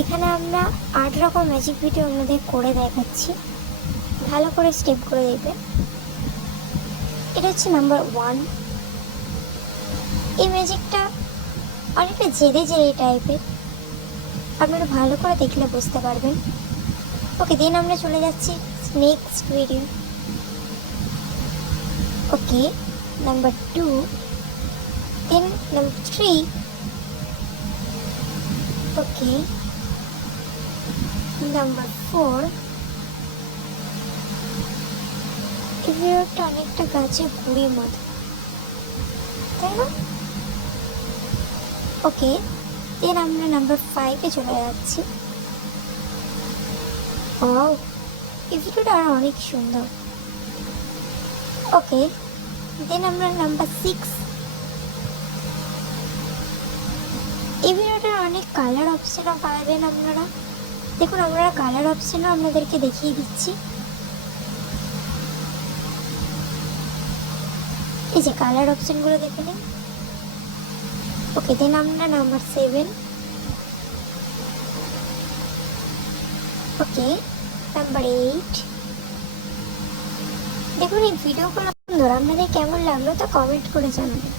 এখানে আমরা 8 রকম ম্যাজিক ভিডিও আপনাদের করে দেখাচ্ছি, ভালো করে স্টেপ করে দেখবেন। এটা হচ্ছে নাম্বার 1। এই ম্যাজিকটা অনেকটা জেদে টাইপের, আপনারা ভালো করে দেখলে বুঝতে পারবেন। ওকে, দেন আমরা চলে যাচ্ছি নেক্সট ভিডিও। ওকে, নাম্বার 2, দেন নাম্বার 3। ওকে, নাম্বার 4। এই ভিডিওটা অনেকটা গাছের গুঁড়ির মতো, তাই না? ওকে, দেন আমরা নাম্বার 5-এ চলে যাচ্ছি। ওয়াও, এই ভিডিওটা আরো অনেক সুন্দর। ওকে, দেন আমরা নাম্বার 6। এই ভিডিওটার অনেক কালার অপশনও পাবেন আপনারা। দেখুন, আমরা কালার অপশনও আপনাদেরকে দেখিয়ে দিচ্ছি। এই যে কালার অপশনগুলো দেখে নিন। ওকে, দেন আমরা নাম্বার 7। ওকে, নাম্বার 8। দেখুন, এই ভিডিওগুলো সুন্দর, আপনাদের কেমন লাগলো তা কমেন্ট করে জানাবেন।